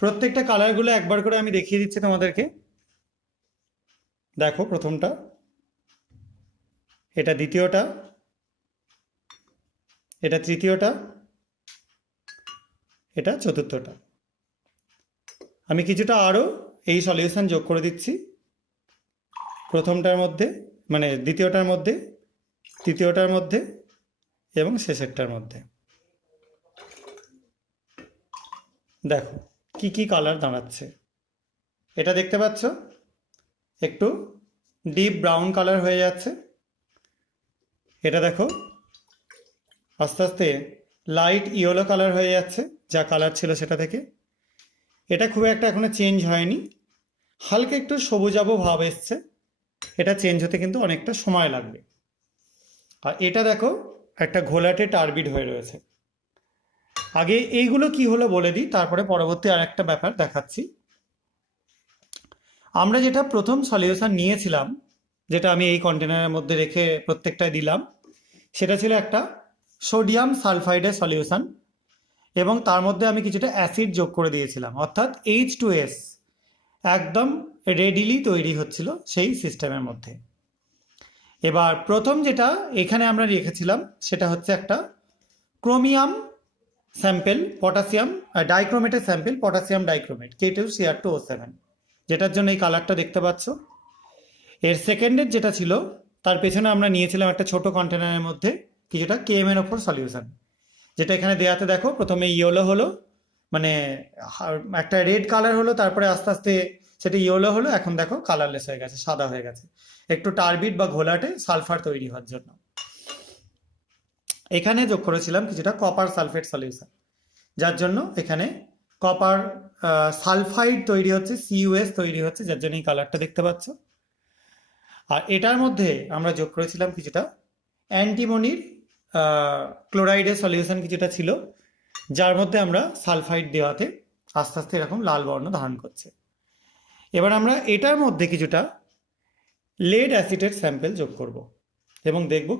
প্রত্যেকটা কালারগুলো একবার করে আমি দেখিয়ে দিচ্ছি তোমাদেরকে। দেখো, প্রথমটা, এটা দ্বিতীয়টা, এটা তৃতীয়টা, এটা চতুর্থটা। আমি কিছুটা আরও এই সলিউশন যোগ করে দিচ্ছি প্রথমটার মধ্যে, মানে দ্বিতীয়টার মধ্যে, তৃতীয়টার মধ্যে এবং শেষেরটার মধ্যে। দেখো কি কি কালার দাঁড়াচ্ছে। এটা দেখতে পাচ্ছ একটু ডিপ ব্রাউন কালার হয়ে যাচ্ছে। এটা দেখো আস্তে আস্তে লাইট ইয়েলো কালার হয়ে যাচ্ছে, যা কালার ছিল সেটা থেকে। এটা খুব একটা এখনো চেঞ্জ হয়নি, হালকা একটু সবুজাভ ভাব এসছে। এটা চেঞ্জ হতে কিন্তু অনেকটা সময় লাগবে। আর এটা দেখো একটা ঘোলাটে টার্বিড হয়ে রয়েছে। আগে এইগুলো কি হলো বলে দিই, তারপরে পরবর্তী আর একটা ব্যাপার দেখাচ্ছি। আমরা যেটা প্রথম সলিউশন নিয়েছিলাম, যেটা আমি এই কন্টেনারের মধ্যে রেখে প্রত্যেকটায় দিলাম, সেটা ছিল একটা সোডিয়াম সালফাইডের সলিউশন, এবং তার মধ্যে আমি কিছুটা অ্যাসিড যোগ করে দিয়েছিলাম, অর্থাৎ H2S একদম রেডিলি তৈরি হচ্ছিল সেই সিস্টেমের মধ্যে। এবার প্রথম যেটা এখানে আমরা রেখেছিলাম সেটা হচ্ছে একটা ক্রোমিয়াম স্যাম্পেল পটাশিয়াম ডাইক্রোমেটের স্যাম্পেল, পটাশিয়াম ডাইক্রোমেট K2Cr2O7, যেটার জন্য এই কালারটা দেখতে পাচ্ছ। এর সেকেন্ডের যেটা ছিল, তার পেছনে আমরা নিয়েছিলাম একটা ছোট কন্টেনারের মধ্যে কিছুটা KMnO4 সলিউশন, যেটা এখানে দেয়াতে দেখো প্রথমে ইয়েলো হলো, মানে একটা রেড কালার হলো, তারপরে আস্তে আস্তে সেটা ইয়েলো হলো, এখন দেখো কালারলেস হয়ে গেছে, সাদা হয়ে গেছে, একটু টার্বিড বা ঘোলাটে সালফার তৈরি হওয়ার জন্য। এখানে যোগ করেছিলাম কিছুটা কপার সালফেট সলিউশন, যার জন্য এখানে কপার সালফাইড তৈরি হচ্ছে, CuS তৈরি হচ্ছে, যার জন্য এই কালারটা দেখতে পাচ্ছ। আর এটার মধ্যে আমরা যোগ করেছিলাম কিছুটা অ্যান্টিমনির ক্লোরাইডের সলিউশন কিছুটা ছিল, যার মধ্যে আমরা সালফাইড দেওয়াতে আস্তে আস্তে এরকম লাল বর্ণ ধারণ করছে। এবার আমরা এটার মধ্যে কিছুটা লেড অ্যাসিডের স্যাম্পেল যোগ করব এবং দেখব